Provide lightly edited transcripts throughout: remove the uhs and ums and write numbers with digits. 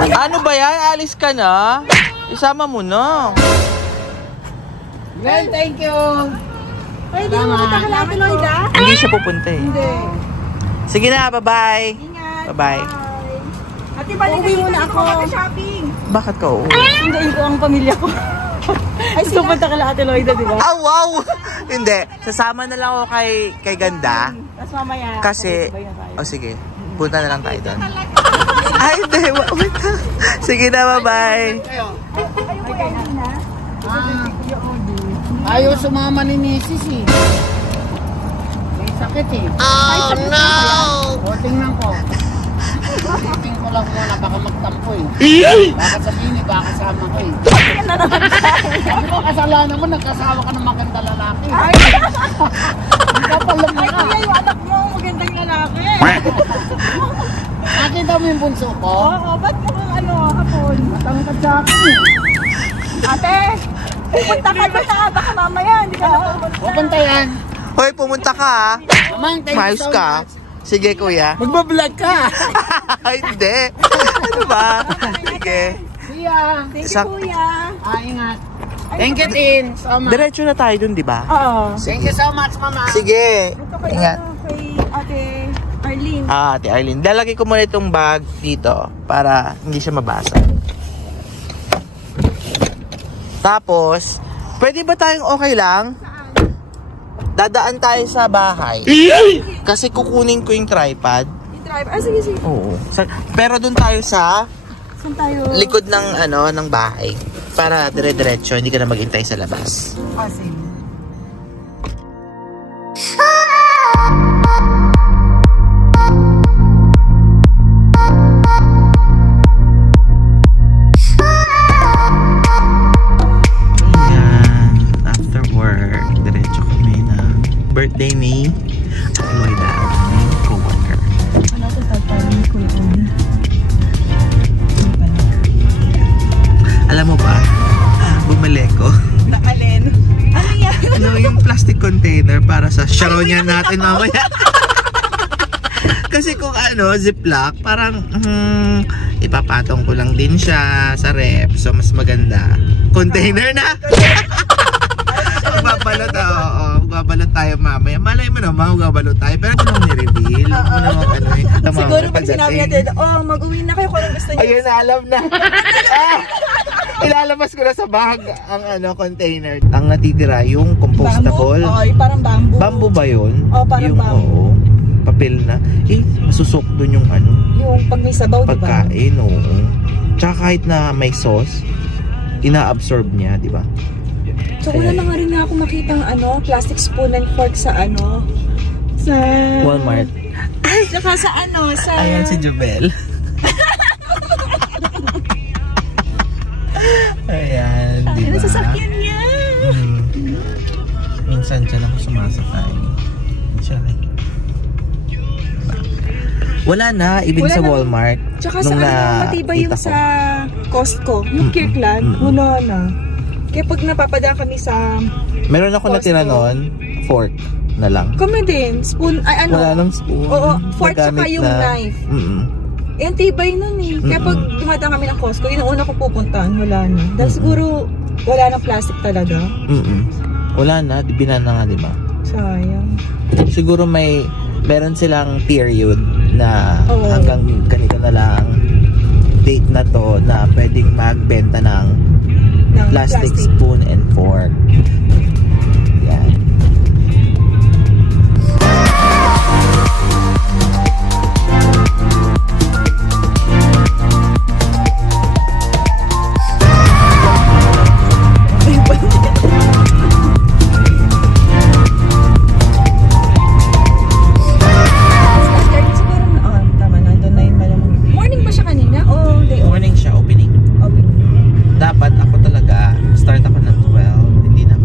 Ano ba yan? Alis ka na? Isama mo na. Well, thank you. Ay, di mo kita kala Ate Lloyda? Hindi siya pupunta eh. Hindi. Sige na, bye-bye. Ingat. Bye-bye. Ate, balik muna ako. Shopping. Bakit ka uuwi? Sundayin ko ang pamilya ko. Ay, pupunta ka Ate Lloyda, di ba? Ah, wow! Hindi. Sasama na lang ako kay Ganda. Tapos mamaya. Kasi, sige. Punta na lang tayo doon. Ay, hindi. Wait. Sige na, bye-bye. Ayaw sumama ni Mrs. eh. May sakit eh. Oh, no! O, tingnan ko. Tingnan ko lang muna, baka magtampo eh. Baka sabihin eh, baka kasama ko eh. Sabi ko, kasalanan mo, nagkasawa ka ng maganda lalaki. Ay, Kapalam kuya, ka. yung anak mo, magandang lalaki. Nakita mo yung bunso ko? Oo, ba't mukhang hapon? Matangkad sa akin eh. Ate, pupunta ka doon na, baka mamaya, hindi ka napupunta. Pupunta yan. Hoy, pumunta ka ha. Mamang, thank you Mayos so ka. much. Sige, kuya. Magbablog ka. Hindi. Ano ba? Sige. See ya. Thank you, kuya. Ingat. Thank you, Tin. So much. Diretso na tayo dun, di ba? Oo. Thank you so much, Mama. Sige. Ito kay, Ingat. kay Ate Arlene. Ate Arlene, lalagay ko muna itong bag dito para hindi siya mabasa. Tapos, pwede ba tayong okay lang? Dadaan tayo sa bahay. Kasi kukunin ko yung tripod. Yung driver. Ah, sige, sige. Oo. Pero dun tayo sa Saan tayo? likod ng ng bahay. Para dire-diretso, hindi ka na maghintay sa labas. Ah, sige. Birthday ni Ate Lloyda, aming co-worker. Ano ito tatawag ni Kuya Uni? Alam mo ba, bumili ko. Nakalin. Ano yan? Ano yung plastic container para sa sharonyan natin mamaya. Kasi kung ziplock, parang ipapatong ko lang din siya sa ref. So mas maganda. Container na! Magbabalot, magbabalot tayo mamaya. Malay mo naman, magbabalot tayo. Pero kung ni-reveal, Siguro pag sinabi natin, mag-uwi na kayo kung anong gusto niyo. Ayun, alam na. Ilalabas ko na sa bag ang container. Ang natitira, yung compostable. Bamboo? Parang bamboo. Bamboo ba yun? Parang yung, bamboo. Papel na. Masusok dun yung Yung pag may sabaw, diba? pagkain, oo. Tsaka kahit na may sauce, ina-absorb niya, di ba? So, wala na nga rin na ako makitang plastic spoon and fork sa sa Walmart. Saka sa sa Ayan si Jubel. Ayan, di ba? Sasakyan niya. Minsan dyan ako sumasakay. Siya wala na, even Wala sa na. Walmart. Tsaka sa matibay yung sa Costco, yung Kirkland, wala na. Kaya pag napapada kami sa meron ako natira noon, fork na lang. kami din, spoon, Wala nang spoon. Oo, fork tsaka Nagamit yung na. knife. Mm-mm. Ang tibay nun eh. Kaya pag dumadaan kami ng Costco, yun ang una kong pupuntahan, wala na. Dahil siguro, wala nang plastic talaga. Wala na, binana nga, di ba? Sayang. Siguro meron silang period na Oo. hanggang ganito na lang date na to na pwedeng magbenta ng plastic spoon and fork. Yan. Tama na, doon na yung malamang. Morning ba siya kanina? Day off? Morning siya, opening. Open. Dapat ako talaga, start ako ng 12. Hindi na ako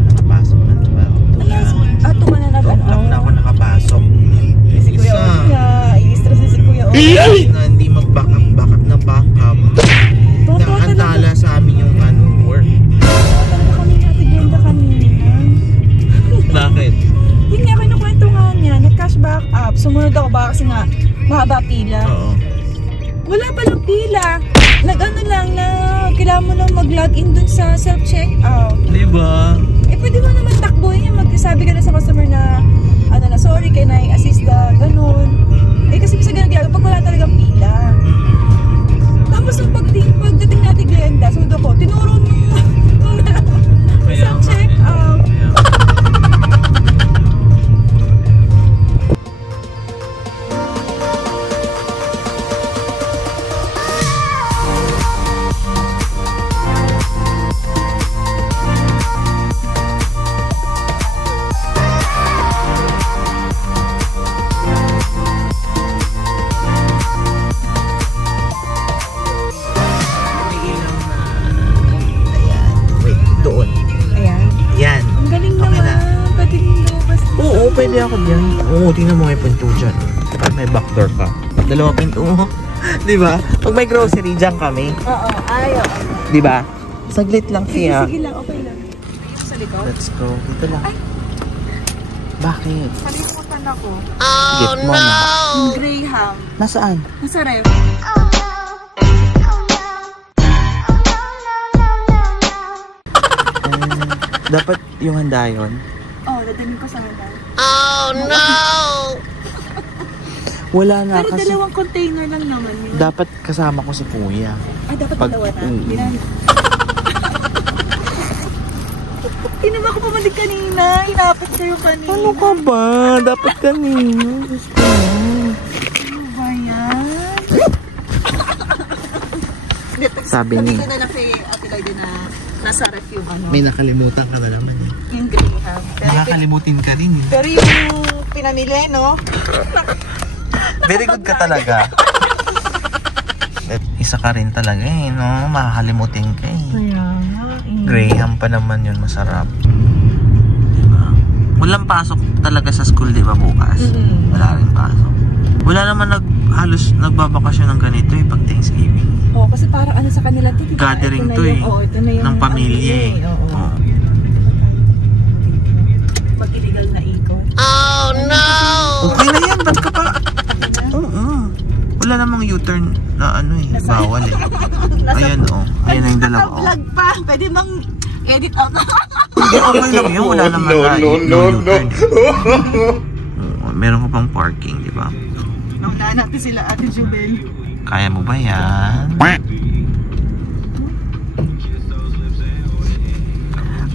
mag-in dun sa self-checkout. Diba? Eh, pwede mo naman takbuhin yung magsabi ka na sa customer na, ano na, sorry, can I assist the ganun. Eh, kasi bisa ganun ginagawa pag wala talagang pila. Tapos yung pagdating natin Glenda, sunod ako, tinuro nung self-checkout. Pwede ako dyan. Oo, tingnan mo may pinto dyan. May backdoor ka. Dalawa pinto mo. Diba? Pag may grocery, dyan kami. Oo, ayaw. Diba? Saglit lang siya. Sige lang, okay lang. Sa likod? Let's go. Dito lang. Ay. Bakit? Kalimutan ako. Oh, no! Yung Graham. Nasaan? Nasa ref. Dapat yung handa yun? Oo, dadalhin ko sa handa. Oh, no! Wala na Pero kasi. dalawang container lang naman yun. Dapat kasama ko si Kuya. Ah, dapat dalawa na? Tinama ko pumalig kanina. Hinapit kayo kanina. Ano ka ba? Dapat kanina. Gusto mo. Ano ba yan? Sabi niya. Sabi ko na lang kay Ate Lloyd na nasa ref yung ano. May nakalimutan ka na naman eh. Yung Graham. Nakakalimutin ka rin eh. Pero yung pinamili, no? Very good ka talaga. Isa ka rin talaga eh, no? Makakalimutin ka eh. Kaya Graham pa naman yun, masarap. Diba? Walang pasok talaga sa school, diba, bukas? Wala rin pasok. Wala naman halos nagbabakasyon ng ganito eh, pag Thanksgiving. Oo, kasi parang ano sa kanila to, diba? Gathering to eh. Oo, ito na yung ng pamilya eh. Oo. Mag-illegal na ikot. Oh no! Okay na yan, ba't ka pa? Oo. Wala namang U-turn na ano eh, bawal eh. Ayan o, ayan na yung dalawa o. Vlog pa, pwede bang edit out? Hindi, okay lang yun, wala naman na U-turn. Meron ko pang parking, di ba? Naunahan natin sila, Ate Jubel. Kaya mo ba yan?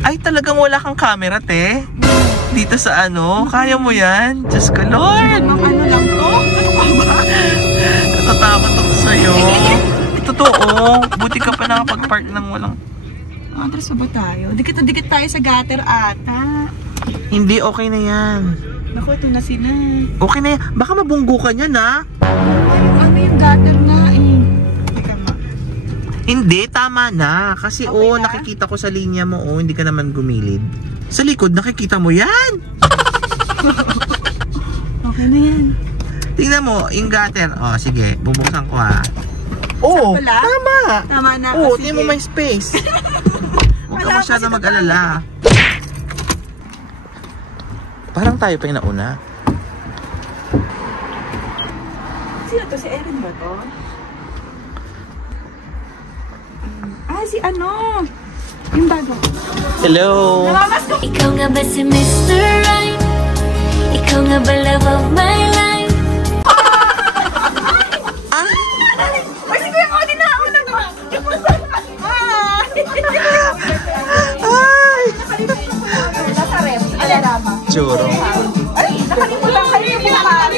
Ay, talagang wala kang camera, te. Dito sa ano, kaya mo yan? Diyos ko, Lord! Ano lang to? Ano ka ba? Natatakot ako sa'yo. Totoo, buti ka pa nakapag-park ng walang... Andres, ba tayo? Dikit tayo sa gutter ata. Hindi, okay na yan. Naku, ito na sila. Okay na yan. Baka mabunggo ka niyan, ha? Ano yung gutter na eh? Hindi, tama na. Kasi Okay na? nakikita ko sa linya mo, hindi ka naman gumilid. Sa likod, nakikita mo yan. Okay na yan. Tingnan mo, yung gutter. Oh, sige, bubuksan ko ha. Oo, pala? tama. Tama na. Oo, Sige. tingnan mo may space. Huwag ka Wala masyado kasi mag-alala. Parang tayo pa yung nauna. Sino to? Si Erin ba to? Ah, si ano? Yung bago. Hello! Namamas ko! Ikaw nga ba si Mr. Right? Ikaw nga ba love of my life? Ay, si Kuya Cody na ako nag... Ay! Nasa ref. Alarama. Churo. Ay, nakalimutan kayo yung bukas.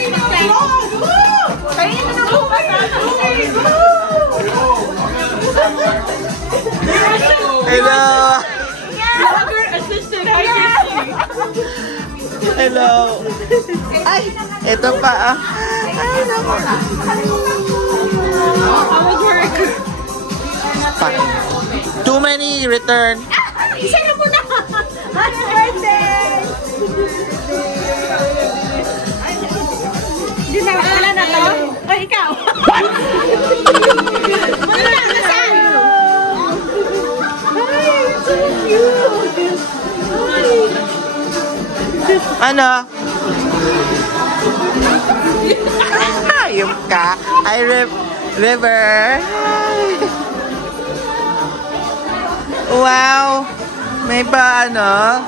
Kayo yung nabukas. Hello! Hello! Ay! Ito pa ah. Ay, naku. Too many return. Isa na muna. Happy birthday! Hindi na, wala na to? Ay, ikaw. Wala na, nasaan? Ay, so cute. Ano? Ayun ka. Ay, River. wow! May pa ano?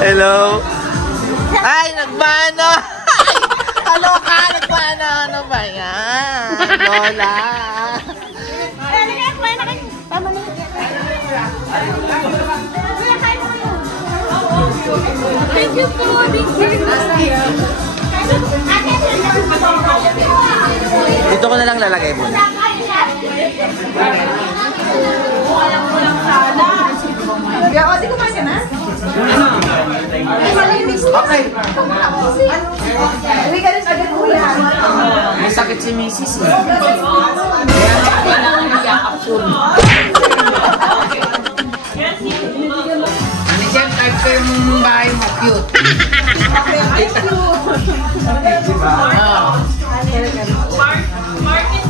Hello? Ay, nagbano! Ano ka? Nagbano? Ano ba yan? Lola! Thank you po. Dito ko na lang lalagay muna. Di kumain ka na? Okay. Uwi ka rin agad kuya. May sakit si Mrs. Jeff, type ko yung bahay mo, cute.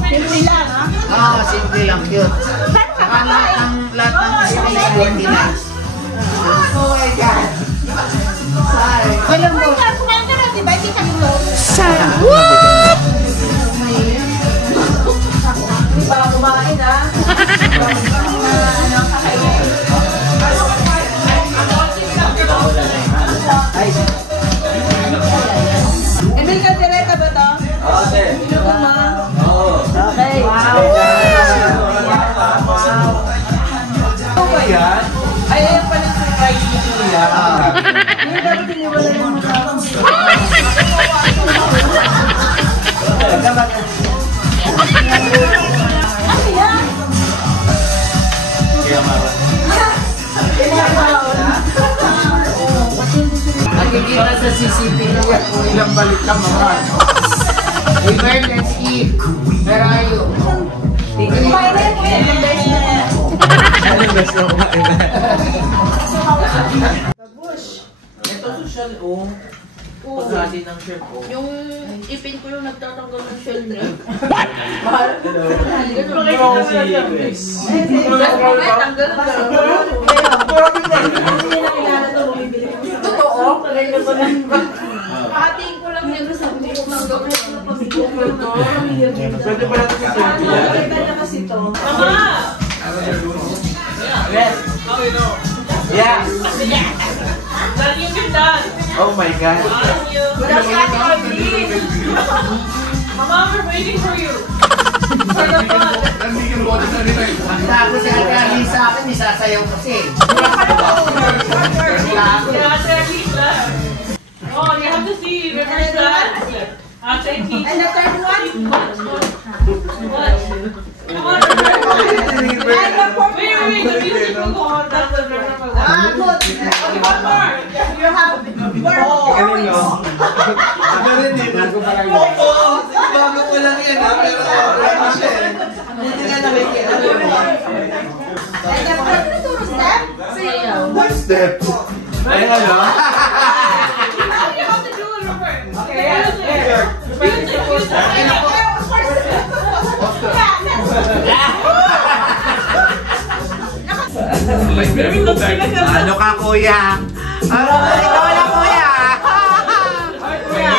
Simple lang, ha? Oo, simple lang, cute. Saka lahat ng hindi nice. Oh my God. Sorry. Alam mo. Kumain ka na, diba? Hindi kami to. Para kumain, ha? Emil, kaldereta ba to? Oo, sir. Pinugod mo? Oo. Okay. Wow. Ano ba yan? Ay, ayan pala sa price ni Kuya. Hindi dapat iniwala yung mukha. Ano yan? Nakikita sa CCTV kung ilang balik ka mga. Emergency. Where are you? Kumain na yung Kuya. Ilang beses na yan. Ano best na kumain na? Babush. Ito social oh. Pagkati ng chef oh. Yung ipin ko yung nagtatanggal ng shell niya. Totoo? Pahatiin ko lang yan sa buko ng gawin. Pwede pa natin sa Maganda na kasi to. Yeah. Oh my God. Mama, we're waiting for you. Tapos si Ate Ali sa akin, isasayaw kasi. Oh, you have to see. Remember that? Thank you. And the third one? Come on, wait. The music will go on. That's the remember that. Ah, good. Okay, one more. You have Bago ko lang yan ha, pero ano siya eh. Hindi nga nakikialam. And the third step? One step. Ay ano? You have to do it, Robert. Ano ka kuya? Ikaw wala kuya! Kuya!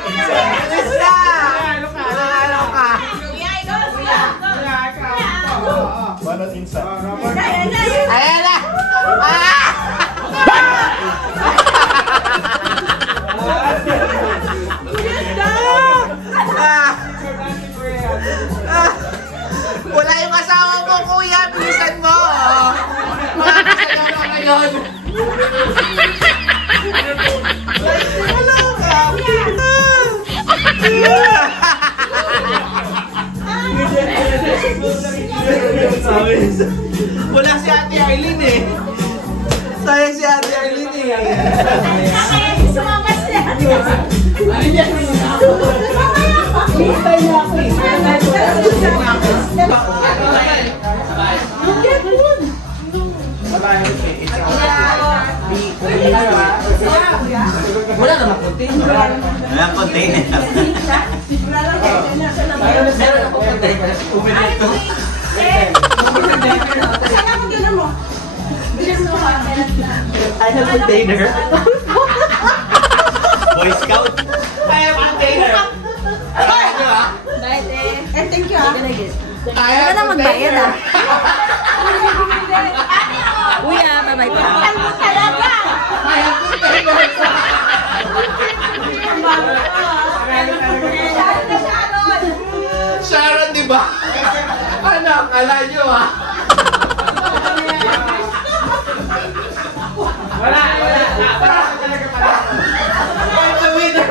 Alis na! Ano ka? Ayan na! Wala yung asawa mo, kuya. Bilisan mo. Makakasayaw ka ngayon. Hello ka. Wala si Ate Arlene eh. Sayang si Ate Arlene eh. Kaya si sumamas niya. Wala naman container. Wala container. Meron ako container. Uminito. Sana mo gano'n mo? Ano container? Boy Scout. Kaya container. Kaya nyo ah. Bayad eh. Eh, thank you ah. Kaya na magbayad ah. Kuya, babay pa. Ano talaga? Kaya container. Sharon, di ba? Ano, akala nyo ah. Wala. The winner.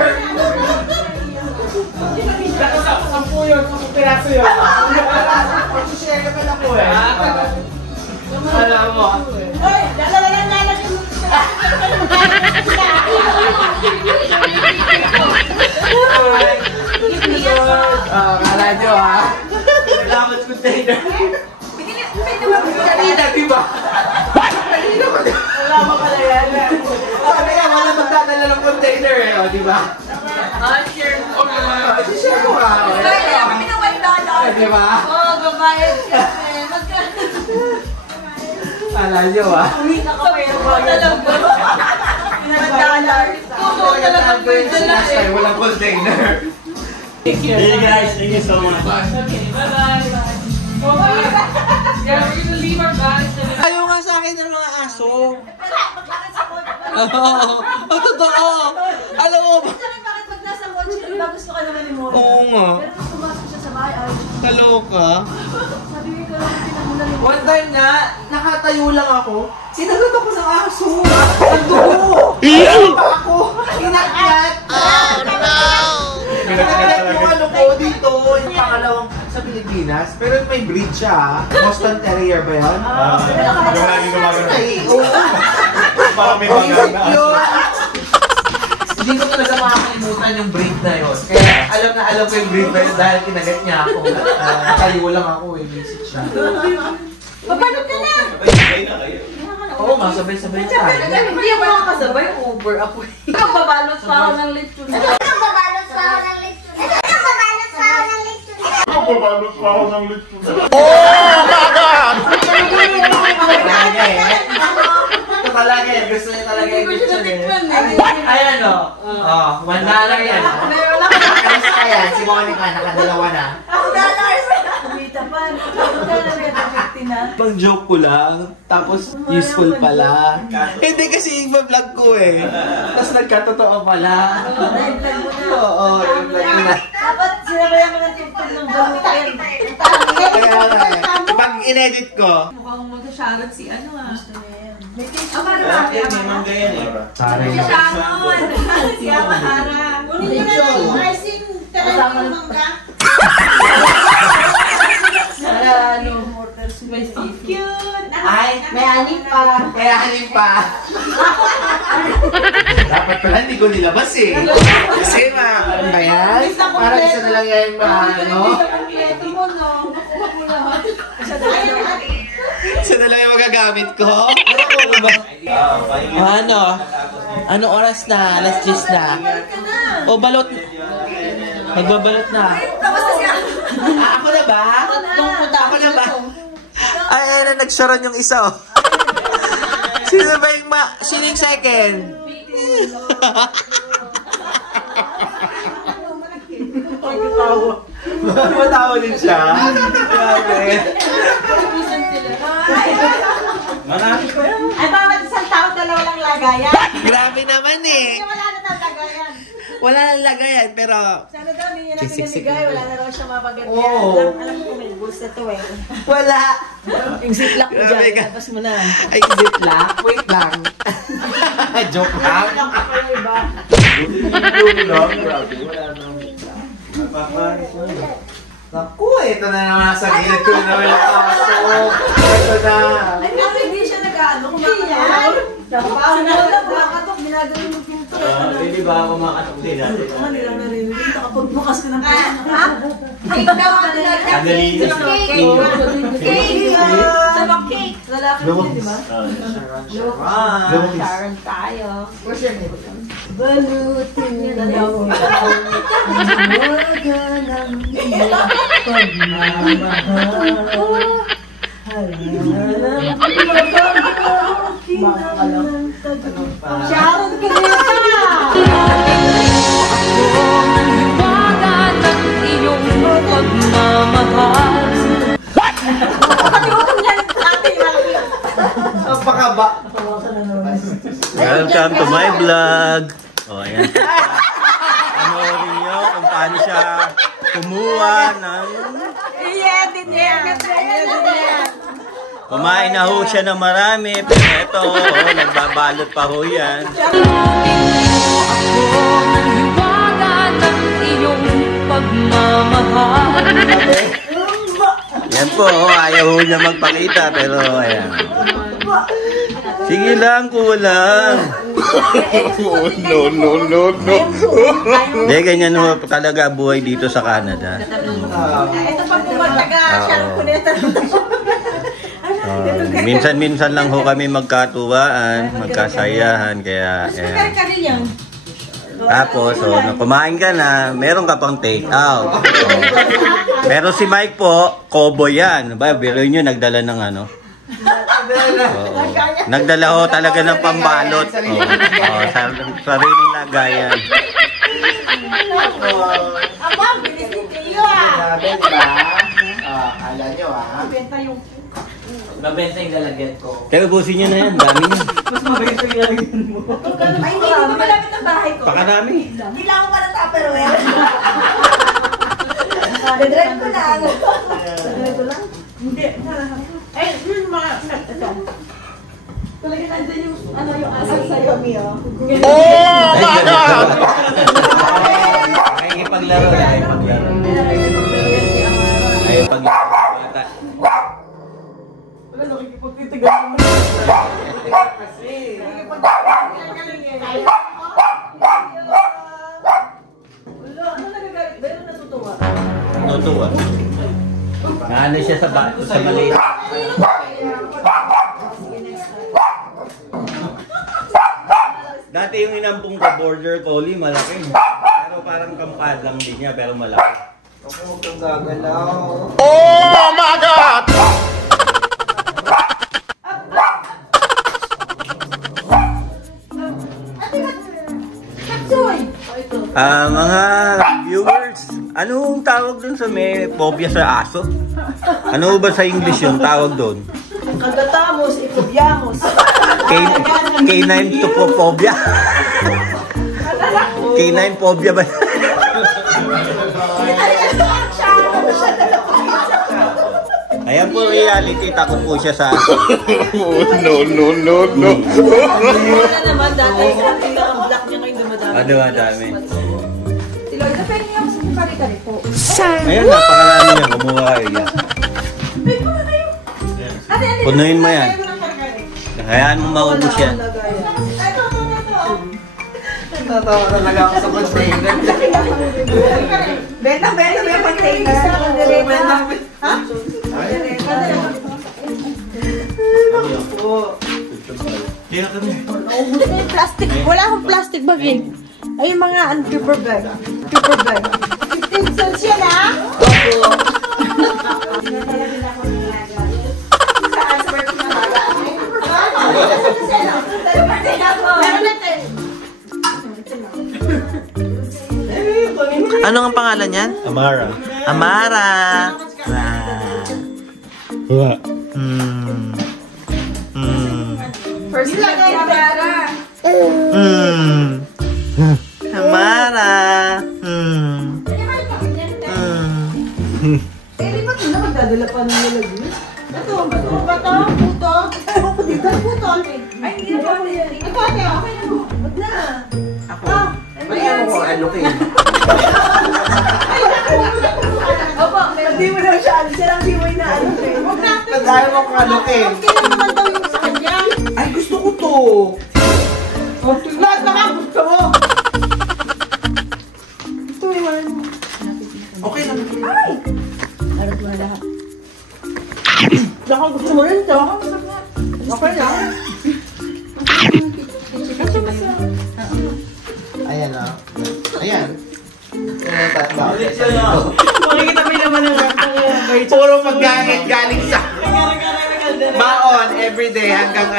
Sampu yun, 10 piraso yun. Pag-share ka na po eh. Alam mo. Hoy, dalawa lang lalagyan mo. Akala nyo ah. Kailangan container. Kanina, di ba? Kanina ba? Wala mo pala yan. Kaya wala magdadala ng container eh, di ba? Share mo ka. Share mo ka. Kaya kami ng $1. Di ba? Oo, babayad siya. Kala nyo ah. Walang container. Hey guys, thank you so much. Okay, bye-bye. Yeah, we're gonna leave our bags. Ayaw nga sa akin ng mga aso. Oo, totoo. Alam mo ba? Bakit pag nasa kotse, diba gusto ka naman ni Mona? Oo nga. Pero pag pumasok siya sa bahay, ay, Kaloka. sabi ko lang pinagmula ni Mona. One time nga, nakatayo lang ako. Sinagot ako ng aso. Ang dugo. Pa ako. Inakyat. Oh no! Inakyat yung ano ko dito. Yung pangalawang sa Pilipinas. Pero may breed siya. Boston Terrier ba yun? Ay, oo. Parang may mga Hindi ko talaga makakalimutan yung breed na yun. Kaya alam ko yung breed na yun dahil kinagat niya ako. Nakatayo lang ako eh. Visit siya. Papanot ka na! Oo, masabay-sabay na tayo. Hindi ako makakasabay, Uber ako. Nagbabalot pa ako ng lechon. Talaga eh. Ito talaga eh. Gusto niya talaga yung lechon eh. Ayan o. Oh, $1 yan. Nakalis ka yan. Si Monica, nakadalawa na. Kumita pa. $1 na. Pang joke ko lang, tapos useful pala. Hindi kasi yung vlog ko eh. Tapos nagkatotoo pala. Oo, yung vlog ko na. Dapat sinabayan mo ng TikTok ng balutin. Kaya nga eh. Pag in-edit ko, Mukhang mag-shoutout si ano ah. may mangga yan eh. sorry. Si Sharon! Si Amahara! Kunin nyo na lang yung icing talagang mangga. Ano? May seafood. Cute! Ay, May aning pa. kaya hanin pa. Dapat pala hindi ko nilabas eh. Kasi ano ba yan? Parang isa na lang yan ano? Kompleto mo, no? Nakuha mo lahat. Isa na lang yung magagamit ko. Ano ba? Ano? Ano oras na? Alas 10 na. O balot. Magbabalot na. Tapos na siya. Ako na ba? Ako na ba? Ay, nag-sharon yung isa oh. Sino ba yung sino yung second? Matawa din siya. Grabe. Marami ko yan. Ay, bawat isang tao, dalawa lang lagayan. Grabe naman eh. Wala na tayong lagayan. Wala nang lagayan, pero... Sana daw, hindi niya na Siksik-sik. pinamigay. Wala na raw siya mapagandyan. Oo. Alam ko may boost na to eh. Wala. Yung ziplock mo Grabe dyan, ka. tapos mo na. Ay, ziplock? Wait lang. Joke lang. Ziplock ka pala iba. Naku, ito na naman sa gilid ko na wala aso. Ito na. Ay, kasi hindi siya nag-ano, kumakatok. Kumakatok, ginagano mo pinto. Hindi ba ako makatok din natin? Ano lang narinig? Kapag bukas ka ng pinto. Cake daw ang Tagalinis. Cake! Sabang cake! Lalaki din, di ba? Sharon tayo. Where's your name? Balutin niya na daw. Sharon, kinita! haba. Welcome to my vlog. O, ayan. Panoorin nyo kung paano siya kumuha ng... I-edit niya. Kumain na ho siya ng marami. Pero ito, nagbabalot pa ho yan. Yan po, ayaw ho niya magpakita. Pero ayan. Sige lang, kulang. No. Hindi, ganyan ho talaga buhay dito sa Canada. Ito pa po Minsan-minsan lang ho kami magkatuwaan, magkasayahan, kaya ayan. Tapos, kumain ka na, meron ka pang take out. Pero si Mike po, cowboy yan. Biro nyo, nagdala ng ano? Nagdala ho talaga ng pambalot. Sariling lagayan. Bilis din kayo Grabe, diba? Kala nyo Benta yung... Mabenta yung lalagyan ko. Kaya ubusin nyo na yan, dami nyo. Mas mabenta yung lalagyan mo. Ay, hindi ko malapit ang bahay ko. Pakarami. Hindi lang ako pala tupperware. Dadrive ko na. Dadrive ko lang? Hindi. Ay, yun mga... Ito. Talaga nandun yung yung asal sa'yo, Mio. Oh my God! Ay, ipaglaro na. Ay, ipaglaro. Wala, nakikipagtitigan mo. Kasi. Wala, ano nagagalit? Meron natutuwa. Natutuwa. Naano siya sa maliit. Dati yung inampung ko border collie, malaki. Pero parang kampad lang din niya, pero malaki. Ako kung gagalaw. Oh my God! Mga viewers, anong tawag dun sa may phobia sa aso? Ano ba sa English yung tawag dun? Kagatamos, ipobyamos. Canine topophobia? Canine phobia ba? Ayan po reality, takot po siya sa aso. No. Wala naman, dati sa pinaka-black niya ngayon dumadami. Ano, madami. Tiloy, depende nga sa kari-kari po. Ayan, napakarami niya, kumuha kayo yan. Punuin mo yan. Hayaan mo maubos yan. Natawa talaga ako sa container. Benta yung container. Ha? Plastic. Wala akong plastic bag eh. Ay, yung mga paper bag. Paper bag. 15 cents yan ha? Ano ang pangalan niyan? Amara. Amara. First lang ay Amara. Amara. Eh, di ba ito na magdadala pa ng nilagay? Ito, ba ito? Puto? Ako dito, puto. Ay, hindi na ba? Ito, ate, okay na mo. Wag na. Ako? Ayan mo kung ano kayo. Opo, hindi mo na siya alis. Siya lang di mo inaalis eh. Huwag na. Nagaya mo kung ano kayo. Okay lang naman daw yung sa kanya. Ay, gusto ko to. Lahat naman gusto mo. Ito yung wala mo. Okay lang. Ay! Harap mo na lahat. Baka gusto mo rin ito. Okay lang. Ayan o. Ayan. Makikita mo naman ang Puro paggamit galing sa baon everyday hanggang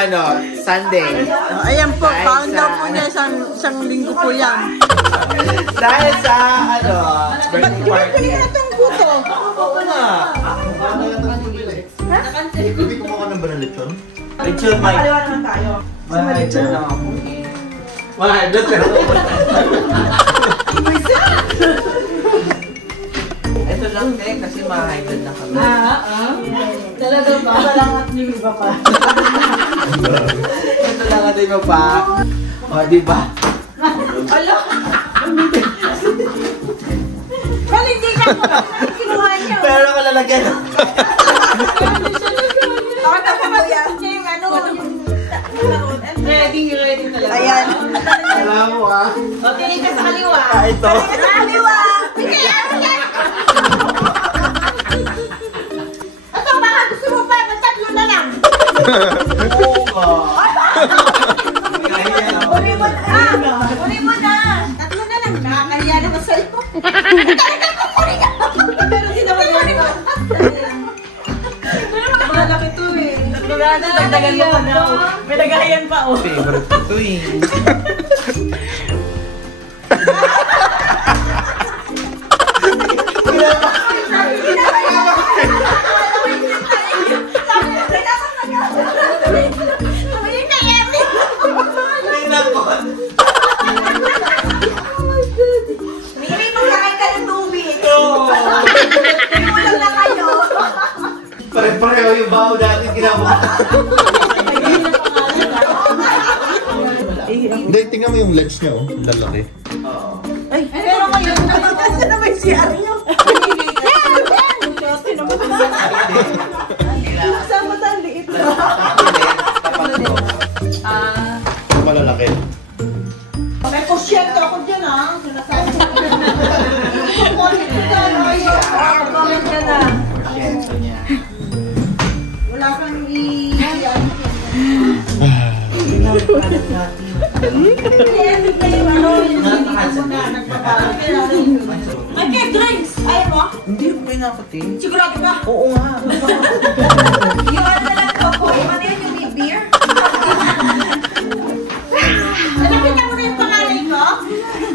Sunday. Ayan po, Dahil pound daw sa- po niya isang linggo po yan. Dahil sa birthday Di ba party. kanina itong puto? Oo nga. Ha? Hindi kumuha ng banal lechon? Lechon, Mike. Makaliwa naman tayo. Lechon lang ako. 100 pero. Ito lang din kasi ma-high blood na kami. Talaga ba? Lang at yung iba pa. Ito lang at iba pa. O, di ba? Pero hindi ka po. Kinuha niya. Pero ako lalagyan. Bakit ako mag-guess niya yung ano? Ready talaga. Ayan. Alam mo ah. O, tingin ka sa kaliwa. Ito. Kaliwa! Ito, baka gusto mo pa. Magtatlo na lang. Oo ka. Uri mo na. Uri mo na. Tatlo na lang. Nakakahiya naman sa'yo. Pero hindi naman yun. Malaki to eh. Dagdagan mo pa daw. May dagayan pa oh. Favorite ko to eh. Mimi, magkakain ka ng tubig. Ulang na kayo. Pare-pareho yung baho dati ginawa. Hindi, tingnan mo yung legs niya, oh. Ang lalaki. Ay, pero ngayon, nasa na may CR nyo. Sama tayo liit. Ang malalaki. May porsyento ako dyan, ha? Sinasabi ko. Comment ka na. Wala kang Okay, drinks! Ayaw mo? Hindi ko pinakutin. Sigurado ka? Oo nga. Yung ano na lang ko, ano yun yung may beer? Nakita mo na yung pangalan ko?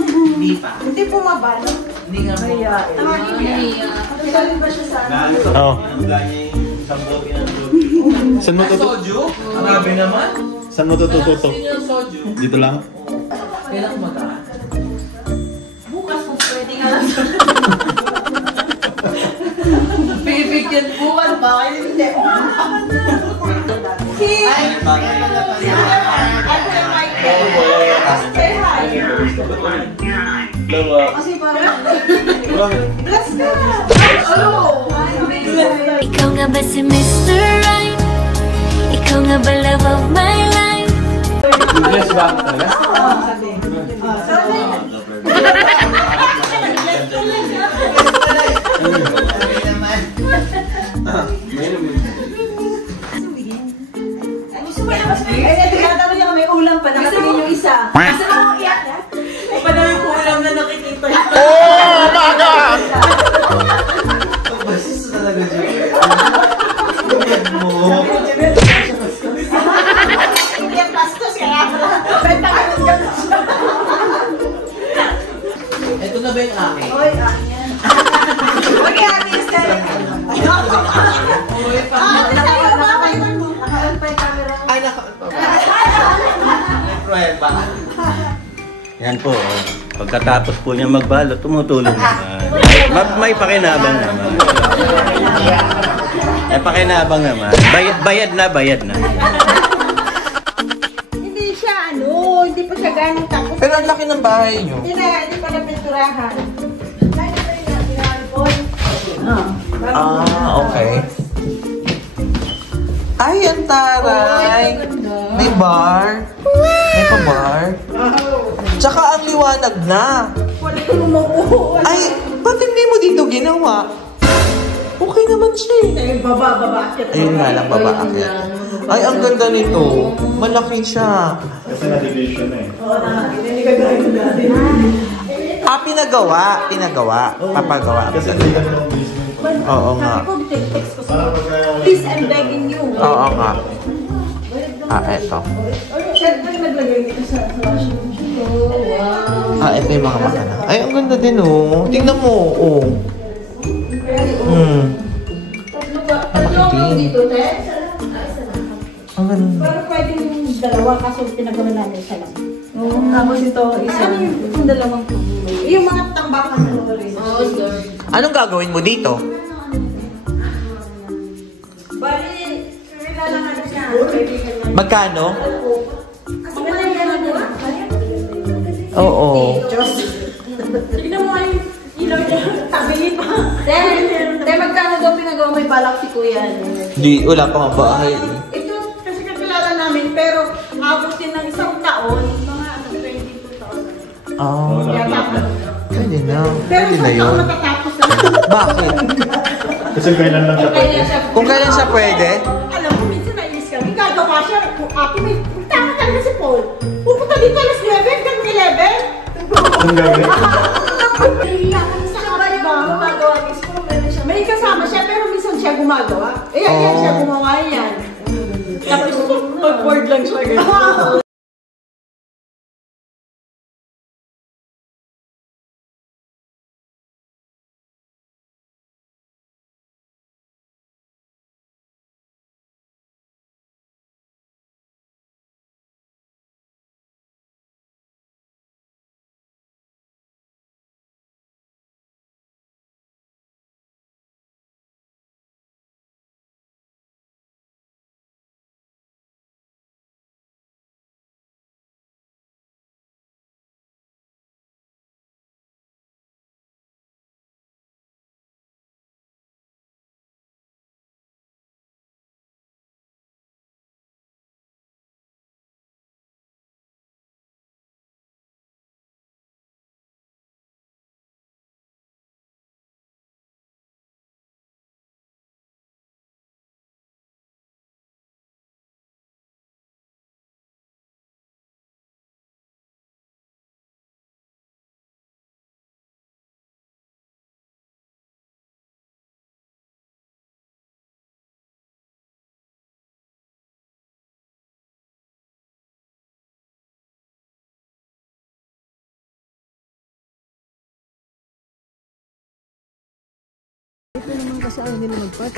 Hindi pa. Hindi bumaba, no? Hindi nga po. Galing ba siya sa ano? Oo. Ang Saan mo soju? Grabe naman. Saan mo tututok? Sino yung soju? Dito lang? Kailan ko magkaan? Bukas kung pwede nga lang. Bibigyan bukas ba? Hindi. Ay, bakit? Say hi. Kasi parang bless ka. Hello. Ikaw nga ba si Mr. Right? Ikaw nga ba love of my life? Bless ba ako talaga? Gusto mo na mas tinatanong niya may ulam pa. Nakatingin yung isa. Gusto mo iyak na? Padami ko ulam na nakikita. Oh my God! Basis talaga siya. Tingnan mo. Hindi ang pastos kaya. Ba't pakatod ka na siya? Ito na ba yung akin? Oy, yan. Huwag yung atis ka. Ate sa'yo, mga kailan mo. Naka-on pa yung camera mo. Ay, naka... May ba? Yan po. Oh. Pagkatapos po niya magbalot, tumutulong naman. May pakinabang naman. May pakinabang naman. Bayad na. Hindi siya, hindi pa siya ganong tapos. Pero ang laki ng bahay nyo. Hindi pa na pinturahan. Okay. Ay, ang taray. May bar. May pa-bar. Tsaka ang liwanag na. Wala ko lumuo. Ay, ba't hindi mo dito ginawa? Okay naman siya eh. Ay, baba. Ayun nga lang, baba akyat. Ay, ang ganda nito. Malaki siya. Kasi na-division na eh. Oo na, hindi ka gaya ko natin. Pinagawa. Papagawa. Kasi hindi ka ng basement. Oo nga. Sabi ko, text ko Para sa pagka please, I'm begging you. Oo nga. Eto. Siyempre, naglagay nito sa washing machine. Ito yung mga makina. Ay, ang ganda din oh. Tingnan mo, oh. Tatlo dito, te? Ang ganun. Pero pwede yung dalawa kaso pinagawa namin isa lang. Oo, tapos ito, isa. Ano yung dalawang tubo? Yung mga tambakan mo rin. Oo, sir. Anong gagawin mo dito? Bali, kilala nga siya. Magkano? Maganda yan na doon. Oo. Tignan mo ay ilaw niya. Tabili pa. Then magkano daw pinagawa may balak si Kuya? Di, wala pa nga bahay. Ito kasi kakilala namin pero abutin ng isang taon, mga 22,000. Oh. Pwede na. Pero Pwede na isang yun. taon matatapos na. Bakit? Kasi kailan lang siya pwede. Kung kailan siya pwede? Alam mo, minsan nainis kami. Gagawa siya. Ate, may tama talaga si Paul. Pupunta dito alas 9 hanggang 11. Ang gagawin. Gumagawa mismo. May kasama siya pero minsan siya gumagawa. Eh, ayan siya gumawa yan. Tapos pag-board lang siya ganyan. Ito naman kasi ayaw nila mag-part.